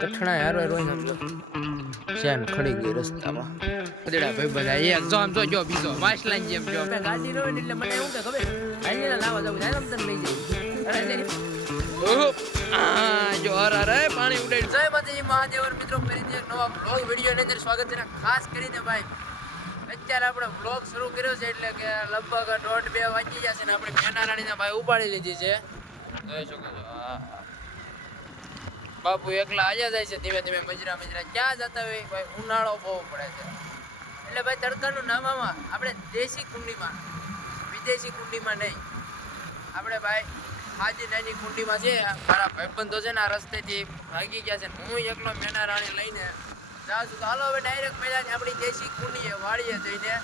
કઠણા યારો રોઈ સમજો શેન ખડી ગઈ રસ્તામાં કદડા ભાઈ બધા એક જો આમ જો બીજો વાસલાન જેમ જો મે ગાડી નો એટલે મને એવું કે ખબર હાલને લાવવા જાવ જાય તને લઈ જાય ઓહો આ જો અરે પાણી ઉડાઈ જય માતાજી મહાદેવર મિત્રો ફરીથી એક નવા બ્લોગ વિડિયો ની અંદર સ્વાગત છે ખાસ કરીને ભાઈ અત્યારે આપણે બ્લોગ શરૂ કર્યો છે એટલે કે લગભગ 1:30-2 વાગી જશે ને આપણે મેના રાણીને ભાઈ ઉપાડી લીધી છે જોઈ શકો છો બાપુ એકલા આજા જાય છે ધીમે ધીમે મજરા ક્યાં જતા હોય ભાઈ ઉનાળો બહુ પડે છે એટલે ભાઈ તડકાનું નામામાં આપણે દેશી કુંડીમાં વિદેશી કુંડીમાં નહીં આપણે ભાઈ હાજી નાની કુંડીમાં છે મારા ભાઈબંધો છે ને આ રસ્તેથી ભાગી ગયા છે હું એકલો મેના રાણી લઈને જાઉં છું તો હાલો હવે ડાયરેક્ટ પહેલાં આપણી દેશી કુંડીએ વાળીએ જઈને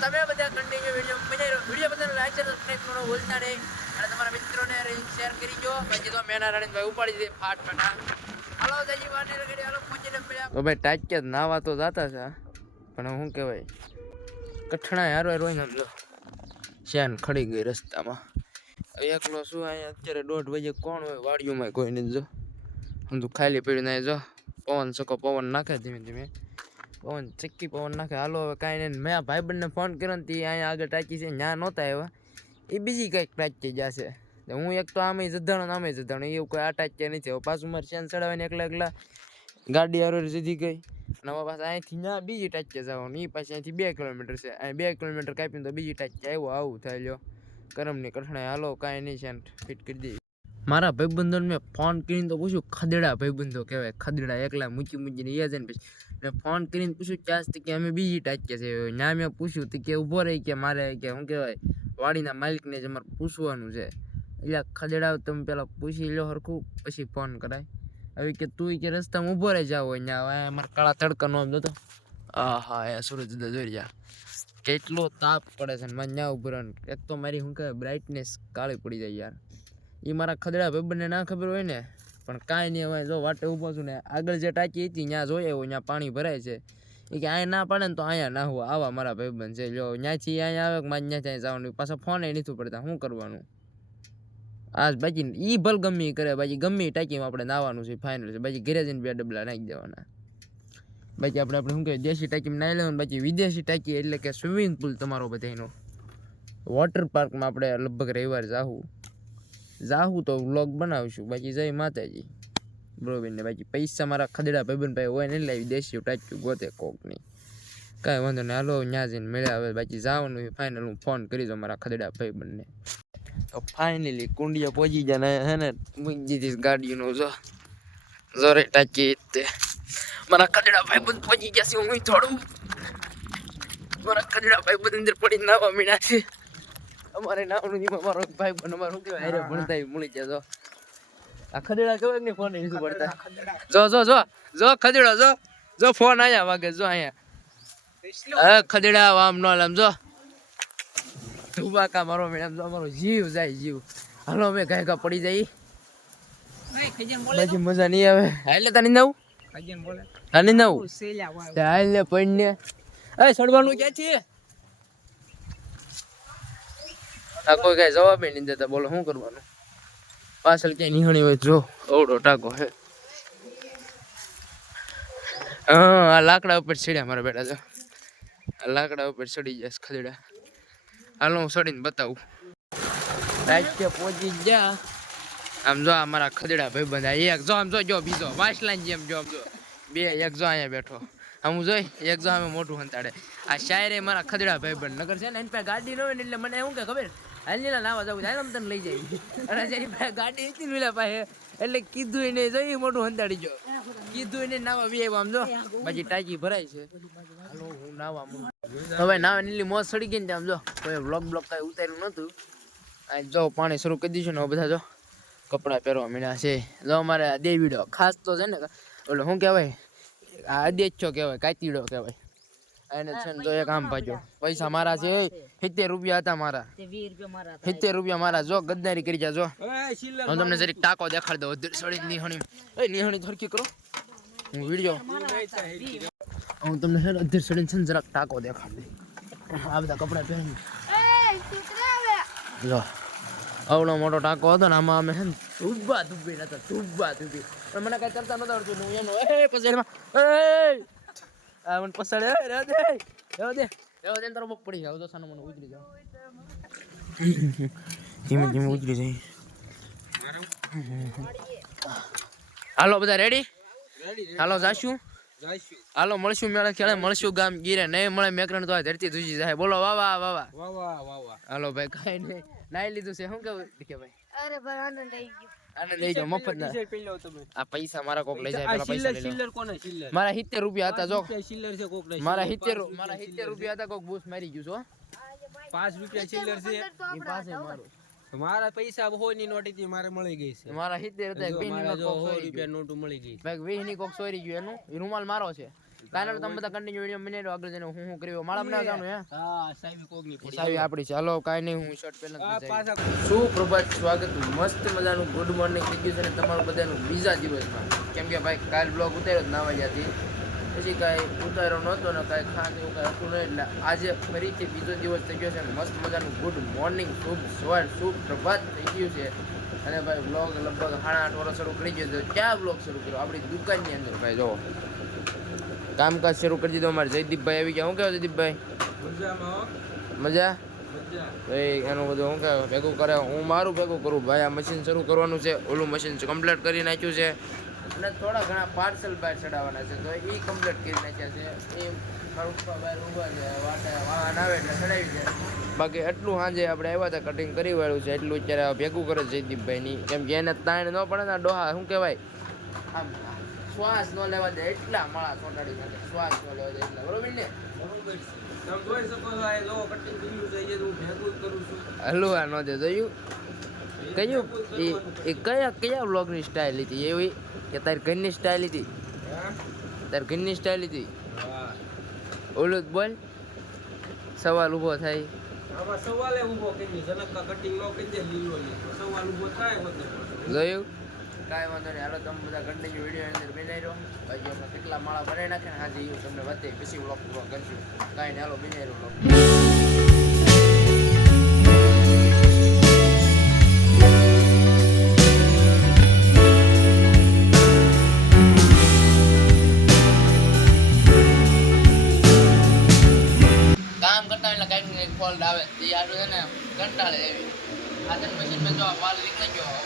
તમે બધા કન્ટિન્યુ વિડીયો બધાને લાઈક છે સબસ્ક્રાઈબ કરવાનું ભૂલતા નહીં અને તમારા મિત્રોને શેર કરી દો બાકી તો મેના રાણી ભાઈ ઉપાડી દે ફાટ ફટા હાલો જજી વાને રગડી હાલો પહોંચીને પડ્યા તો ભાઈ ટાચ્યા નાવા તો જાતા છે પણ શું કહેવાય કઠણા યારો રોઈ સમજો શેન ખડી ગઈ રસ્તામાં એકલો શું અહીંયા અત્યારે 1:30 વાગે કોણ હોય વાડીઓમાં કોઈ નથી જો હું તો ખાલી પીડી ના જો પવન સકો પવન નાખે ધીમે ધીમે પવન ચક્કી પવન નાખે હાલો હવે કાંઈ નહીં મેં ભાઈબંધને ફોન કર્યો ને તે અહીંયા આગળ ટાંકી છે ત્યાં નહોતા આવ્યા એ બીજી કંઈક ટાંકી જશે હું એક તો આમે જધાણો એવું કોઈ આ ટાંકી નથી હવે પાછું મારે શેન ચડાવીને એકલા ગાડી હારો સીધી ગઈ અને હવે પાછા અહીંથી ત્યાં બીજી ટાંકી જવાનું એ પાછી અહીંથી 2 કિલોમીટર છે અહીં 2 કિલોમીટર કાપીને તો બીજી ટાંકી આવું થાય લ્યો કરમની કઠણાઈ હાલો કાંઈ નહીં શેન ફિટ કરી દઈએ મારા ભાઈબંધોને મેં ફોન કરીને તો પૂછ્યું ખદડા ભાઈબંધો કહેવાય ખદડા એકલા મૂકીને એ જાય ને પછી મેં ફોન કરીને પૂછ્યું ક્યાં કે અમે બીજી ટાંકી છે ત્યાં મેં પૂછ્યું તો કે ઊભો રહી કે મારે કે શું કહેવાય વાડીના માલિકને જ અમારે પૂછવાનું છે એટલે ખદડા તમે પહેલાં પૂછી લો સરખું પછી ફોન કરાય હવે કે તું કે રસ્તામાં ઊભો રહી જાવ અહીંયા અમારા કાળા તડકાનો આમ જતો હા એ સૂરજ જોઈ જા કેટલો તાપ પડે છે ને મને ત્યાં ઉભો રહે એક તો મારી શું કહેવાય બ્રાઇટનેસ કાળી પડી જાય યાર એ મારા ખદડા ભાઈબંધને ના ખબર હોય ને પણ કાંઈ નહીં હવે જો વાટે ઊભો છું ને આગળ જે ટાંકી હતી ત્યાં જોઈએ હોય ત્યાં પાણી ભરાય છે એ કે અહીંયા ના પડે ને તો અહીંયા ના હોય આવા મારા ભાઈબંધ છે જો ત્યાંથી અહીંયા આવે કે મારે ત્યાં જવાનું પાછા ફોન નથી પડતા શું કરવાનું આજ બાકી એ ભલ ગમે કરે બાકી ગમે ટાંકીમાં આપણે નાવાનું છે ફાઇનલ છે બાકી ઘરે જઈને 2 ડબલા નાખી દેવાના બાકી આપણે શું કહેવાય દેશી ટાંકીમાં નાખી લેવાનું બાકી વિદેશી ટાંકી એટલે કે સ્વિમિંગ પુલ તમારો બધાનો વોટર પાર્કમાં આપણે લગભગ રવિવાર જાહું તો વ્લોગ બનાવીશું બાકી જય માતાજી બરોબર ને બાકી પૈસા મારા ખદડા ભાઈબંધ ભાઈ હોય ને લાવી દેશી ટાંક્યું ગોતે કોકની કાંઈ વાંધો નહીં હાલો ત્યાં જઈને મળ્યા હવે બાકી જવાનું ફાઇનલ હું ફોન કરી દઉં મારા ખદડા ભાઈબંધને તો ફાઇનલી કુંડિયા પહોંચી ગયા ને હે ને મૂકી દીધી ગાડીનું જો રે ટાંકી તે મારા ખદડા ભાઈબંધ પહોંચી ગયા છે હું થોડું મારા ખદડા ભાઈબંધ અંદર પડી નાવા મીણા છે અમારે નાવનું મારો ભાઈ બન અમારું કેવાય હારે ભણતા મળી જાય જો આ ખદડા કેવાય ને ફોન નથી પડતા જો ખદડો જો ફોન આયા વાગે જો અહીંયા હા ખદડા આમ નો આમ જો ધુબાકા મારો મેડમ જો અમારો જીવ હાલો અમે ગાયકા પડી જાય બાકી મજા નહીં આવે હાલે તાની નવ તાની નવ હાલે પડીને એ સડવાનું ક્યાં છે આ કોઈ કઈ જવાબ નહીં દેતા બોલો શું કરવાનું પાછળ ક્યાંય નિહાણી હોય જો અવડો ટાકો હે હા આ લાકડા ઉપર ચડ્યા મારા બેટા જો આ લાકડા ઉપર ચડી જાય ખદડા હાલો હું ચડીને બતાવું રાજ્ય પહોંચી ગયા આમ જો આ મારા ખદડા ભાઈબંધ એક જો આમ જો બીજો વાસલાન જેમ જો આમ જો બે એક જો અહીંયા બેઠો આમ જોઈ એક જો અમે મોટું હંતાડે આ શાયરે મારા ખદડા ભાઈબંધ નગર છે ને એની પાસે ગાડી ન હોય ને એટલે મને એવું કે ખબર હાલની નાવા જવું હાલ તને લઈ જાય અને જેની પાસે ગાડી હતી ને પેલા પાસે એટલે કીધું એને જોઈ મોટું હંતાડી જો કીધું એને નાવા બી આમ જો બાકી ટાંકી ભરાય છે હાલો હું નાવા હવે નાવા નીલી મોજ સડી ગઈ ને આમ જો કોઈ બ્લોક કાંઈ ઉતાર્યું નહોતું આ જો પાણી શરૂ કરી દીધું ને બધા જો કપડાં પહેરવા મીણા છે જો અમારે આ દેવીડો ખાસ તો છે ને ઓલો શું કહેવાય આ અદેચ્છો કહેવાય કાતીડો કહેવાય એને છે ને જો એક આમ ભાજો પૈસા મારા છે 70 રૂપિયા હતા મારા 70 રૂપિયા મારા જો ગદ્દારી કરી જા જો હું તમને જરીક ટાકો દેખાડ દઉં સડી નિહણી થરકી કરો હું વિડિયો હું તમને છે ને અધર સડીને છે ને જરાક ટાકો દેખાડ દઉં આ બધા કપડા પહેરી જો અવળો મોટો ટાંકો હતો ને આમાં અમે ધૂબા ધૂબી નતા ધૂબા ધૂબી પણ મને કઈ કરતા નતો આવડતું હું એનો પછાડમાં મને પછાડે રહેવા દે તારો બપ પડી જાવ તો સાનો મને ઉતરી જાવ ધીમે ધીમે ઉતરી જાય હાલો બધા રેડી હાલો જાશું હાલો મળશું મેળા ખેડે મળશું ગામ ગીરે નહીં મળે મેકરણ તો ધરતી ધુજી જાય બોલો વાહ વાહ વાહ વાહ વાહ વાહ હાલો ભાઈ કઈ નહીં નાઈ લીધું છે શું કેવું કે ભાઈ અરે ભાઈ આનંદ આવી ગયો આનંદ લઈ જાઓ મફત ના આ પૈસા મારા કોક લઈ જાય પેલા પૈસા લઈ લો કોને ચિલ્લર મારા 70 રૂપિયા હતા જો ચિલ્લર છે કોક લઈ મારા 70 રૂપિયા હતા કોક બૂસ મારી ગયું છો 5 રૂપિયા ચિલ્લર છે એ પાસે મારું મારા પૈસા હોની નોટ હતી મારે મળી ગઈ છે મારા 70 હતા 20 ની નોટ 100 રૂપિયા નોટ મળી ગઈ ભાઈ 20 ની કોક સોરી ગયું એનું રૂમાલ મારો છે કાલે તમે બધા કન્ટિન્યુ વિડિયો બનાવ્યો આગળ જઈને હું કર્યો માળા બનાવવાનું હે હા સાહેબ કોક ની પડી સાહેબ આપડી છે હાલો કાઈ નહીં હું શર્ટ પહેલા સુપ્રભાત સ્વાગત મસ્ત મજાનું ગુડ મોર્નિંગ થઈ ગયું છે ને તમારું બધાનું બીજા દિવસમાં કેમ કે ભાઈ કાલ બ્લોગ ઉતાર્યો જ નાવાજાથી પછી કાંઈ ઉતાર્યો નહોતો ને કાંઈ ખાસ એવું કાંઈ હતું નહીં એટલે આજે ફરીથી બીજો દિવસ થઈ ગયો છે મસ્ત મજાનું ગુડ મોર્નિંગ શુભ સવાર શુભ પ્રભાત થઈ ગયું છે અને ભાઈ બ્લોગ લગભગ 8:30 વર્ષ શરૂ કરી ગયો તો ક્યાં બ્લોગ શરૂ કર્યો આપણી દુકાનની અંદર ભાઈ જો કામકાજ શરૂ કરી દીધું અમારે જયદીપભાઈ આવી ગયા શું કહેવાય જયદીપભાઈ મજા ભાઈ એનું બધું શું કહેવાય ભેગું કરે હું મારું ભેગું કરું ભાઈ આ મશીન શરૂ કરવાનું છે ઓલું મશીન કમ્પ્લીટ કરી નાખ્યું છે અને થોડા ઘણા પાર્સલ બહાર ચડાવવાના છે તો એ કમ્પ્લીટ કરી નાખ્યા છે એ બહાર ઊભા છે વાહન આવે એટલે ચડાવી છે બાકી એટલું સાંજે આપણે આવ્યા હતા કટિંગ કરી વાળું છે એટલું અત્યારે ભેગું કરે જયદીપભાઈની કેમ કે એને તાણ ન પડે ને ડોહા શું કહેવાય આમ શ્વાસ ન લેવા દે એટલા માળા ચોંટાડી નાખે શ્વાસ ન લેવા દે એટલા બરોબર ને હલવા ન દે જોયું કયું એ કયા બ્લોગની સ્ટાઇલ હતી એવી કે તારી ઘરની સ્ટાઇલ હતી તારી ઘરની સ્ટાઇલ હતી ઓલું બોલ સવાલ ઊભો થાય સવાલે ઊભો કરી જનકા કટિંગ નો કરી દે લીલો સવાલ ઊભો થાય જોયું કાંઈ વાંધો નહીં હાલો તમે બધા કન્ટિન્યુ વિડીયો અંદર બનાવી રહ્યો બાકી આપણે કેટલા માળા બનાવી નાખે ને આજે એવું તમને બતાવી પછી વ્લોગ પૂરો કરશું કાંઈ નહીં હાલો બનાવી રહ્યો વ્લોગ કામ કરતા એટલે કાંઈક ને કંઈક ફોલ્ટ આવે એ આટલું છે ને કંટાળે એવી આજે મશીનમાં જો વાલ નીકળી ગયો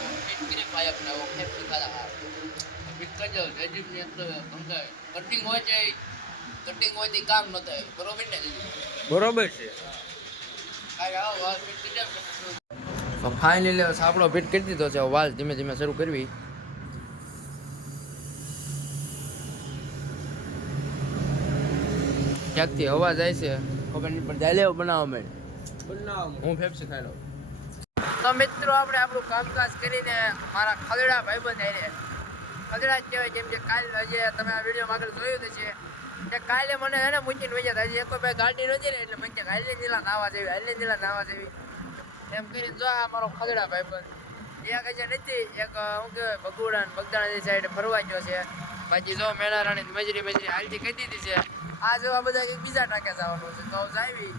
પાયપ ને वो खेप दिखाता है बिकज एडिट ने तो हमका कटिंग हो जाए कटिंग होती काम न થાય બરોબર ને બરોબર છે આ વાલ ફિટ કરી દે તો ફાઇનલી સાપડો ફિટ કરી દીધો છે વાલ ધીમે ધીમે શરૂ કરવી ક્યાંકથી અવાજ આવે છે ખબર નહીં પણ જાય લેવો બનાવવા માંડ હું ફેફસી ખાઈ લઉં તો મિત્રો આપણે આપણું કામકાજ કરીને મારા ખલડા ભાઈબંધ આરે ખલડા જ કહેવાય કેમ કે કાલ આજે તમે આ વિડીયોમાં આગળ જોયું છે કે કાલે મને હે ને મૂકીને વહી જતા એક ભાઈ ગાડી નહોતી ને એટલે મને હાલે નીલા નાવા જેવી એમ કરીને જો આ મારો ખલડા ભાઈબંધ એક હજી નથી એક શું કહેવાય ભગુડા બગદાણા સાઈડ ફરવા ગયો છે બાકી જો મેળારાણી મજરી હાલતી કહી દીધી છે આ જો આ બધા કંઈક બીજા ટાંકે જવાનું છે તો જાવી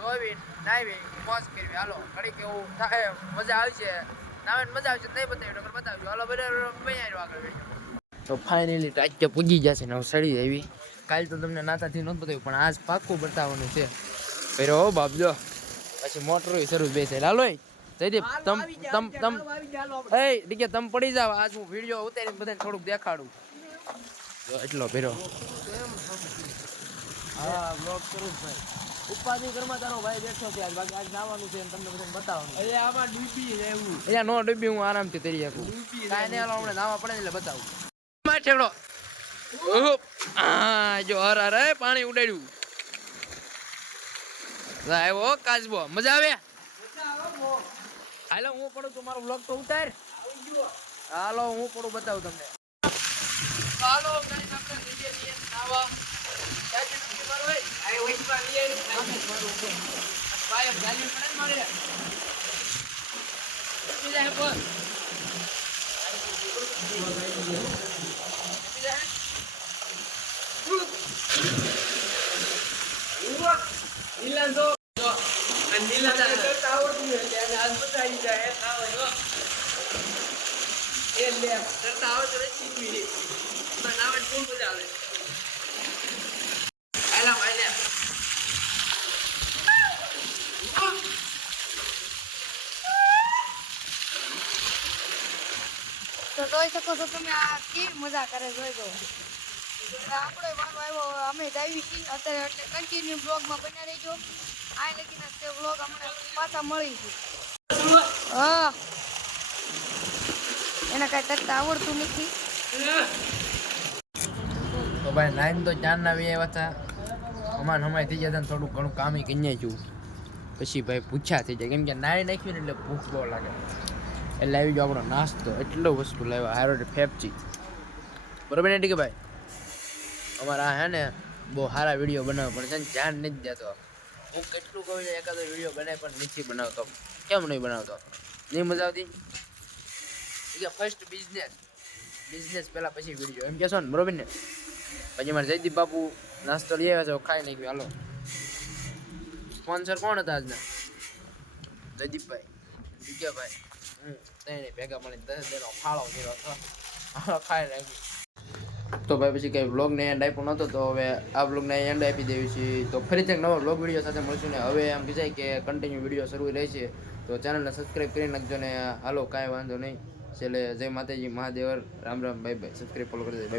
ધોવી નાવી મોજ કરવી હાલો ઘડી કેવું થાય મજા આવશે નાવે મજા આવશે નહીં બતાવ્યું નકર બતાવજો હાલો બધા બનાવ્યો આગળ તો ફાઇનલી ટાંકે પૂજી જશે ને સડી આવી કાલ તો તમને નાતાથી નહોતું બતાવ્યું પણ આજ પાક્કું બતાવવાનું છે ફેરો બાપજો પછી મોટર શરૂ બેસે હાલો જયદીપ તમ એ દીકે તમે પડી જાવ આજ હું વિડીયો ઉતારીને બધાને થોડુંક દેખાડું એટલો ફેરો હા બ્લોગ કરું ભાઈ ઉપાધિ ઘરમાં તારો ભાઈ બેઠો છે આજ બાકી આજ નાવાનું છે તમને બધાને બતાવવાનું એટલે આમાં ડૂબી રહેવું એટલે નો ડૂબી હું આરામથી તરી શકું કાંઈ નહીં હાલો હમણાં નાવા પડે એટલે બતાવું ઠેકડો હા જો હર પાણી ઉડાડ્યું આવ્યો કાચબો મજા આવે હાલો હું પડું તું મારો બ્લોગ તો ઉતાર હાલો હું પડું બતાવું તમને હાલો ગાઈસ આપણે નીચે જઈએ નાવા નીલા મજા આવે આલા ભાઈ તો જોઈ શકો છો તમે આ કેવી મજા કરે જોઈ દો આપણે વાળો આવ્યો અમે જ આવી છીએ અત્યારે એટલે કન્ટિન્યુ બ્લોગમાં બન્યા રહેજો આ લગીને તે બ્લોગ અમને પાછા મળી છે હા એને કાંઈ તરતા આવડતું નથી તો ભાઈ નાઈન તો ચાર ના આવ્યા હતા અમારે હમાય થઈ ગયા થોડું ઘણું કામ કહીએ છું પછી ભાઈ પૂછ્યા થઈ જાય કેમ કે નાઈ નાખ્યું ને એટલે ભૂખ બહુ લાગે એટલે આવી ગયો આપણો નાસ્તો એટલો વસ્તુ લાવ્યા હારો ફેપચી બરોબર ને કે ભાઈ અમારા આ હે ને બહુ સારા વિડીયો બનાવવા પણ છે ને ધ્યાન નથી દેતો હું કેટલું કહું છું એકાદો વિડીયો બનાવે પણ નથી બનાવતો કેમ નહીં બનાવતો નહીં મજા આવતી કે ફર્સ્ટ બિઝનેસ પહેલાં પછી વિડીયો એમ કહેશો ને બરોબર ને પછી મારે જયદીપ બાપુ નાસ્તો લઈ આવ્યા છે ખાઈ નાખ્યું હાલો સ્પોન્સર કોણ હતા આજના જયદીપભાઈ વિજયભાઈ તેને ભેગા મળીને 10 દેનો ફાળો કર્યો હતો ખાઈ નાખ્યું તો ભાઈ પછી કંઈ વ્લોગને એન્ડ આપ્યો નહોતો તો હવે આ વ્લોગને એન્ડ આપી દેવી છે તો ફરીથી એક નવો વ્લોગ વિડીયો સાથે મળશું ને હવે એમ કહેવાય કે કન્ટિન્યુ વિડીયો શરૂ રહેશે તો ચેનલને સબસ્ક્રાઈબ કરી નાખજો ને હાલો કાંઈ વાંધો નહીં છેલ્લે જય માતાજી Mahadev Ram Ram bye bye subscribe follow કરી દેજો.